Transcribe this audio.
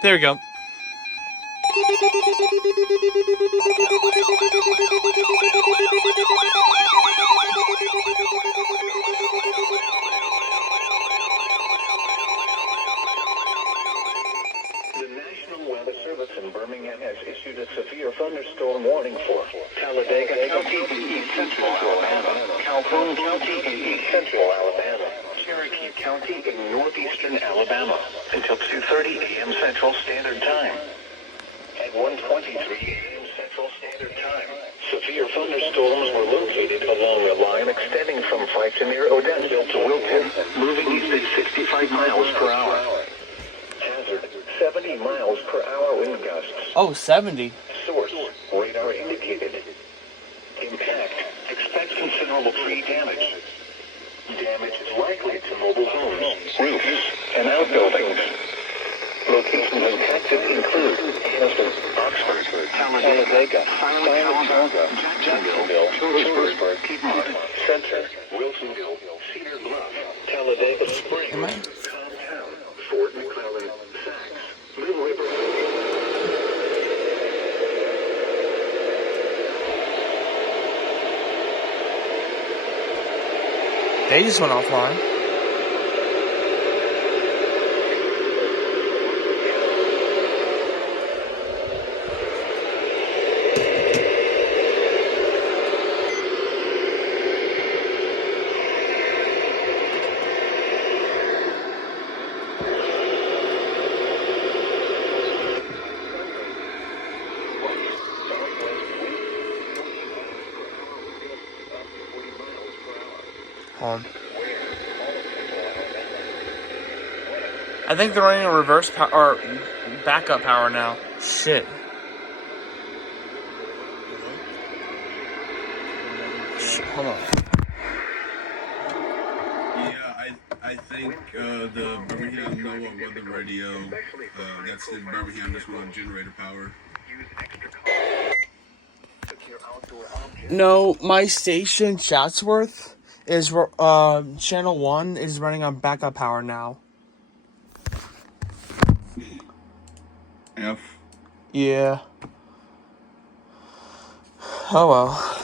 There we go. In Birmingham has issued a severe thunderstorm warning for Talladega County in east central Alabama, Calhoun County in east central Alabama, Cherokee County in northeastern Alabama until 2:30 a.m. Central Standard Time. At 1:23 a.m. Central Standard Time, severe thunderstorms were located along the line extending from Fife to near Odensville to Wilton, moving east at 65 miles per hour. Hazard, 70 miles per hour wind gusts. Oh, 70. Source, radar indicated. Impact, expect considerable tree damage. Damage is likely to mobile homes, roofs, and outbuildings. Locations impacted include Anniston, Oxford, Talladega, Silent, Jacksonville, Phillipsburg, Piedmont, Center, Wilsonville, Cedar Bluff, Talladega Springs, Compound, Fort McClellan, Sachs, Little River. They just went offline. Hold on. I think they're running a reverse power or backup power now. Shit. Hold on. Yeah, I think the Birmingham NOAA weather radio that's in Birmingham just went on generator power. No, my station, Chatsworth, is channel 1 is running on backup power now. F. Yeah. Oh well.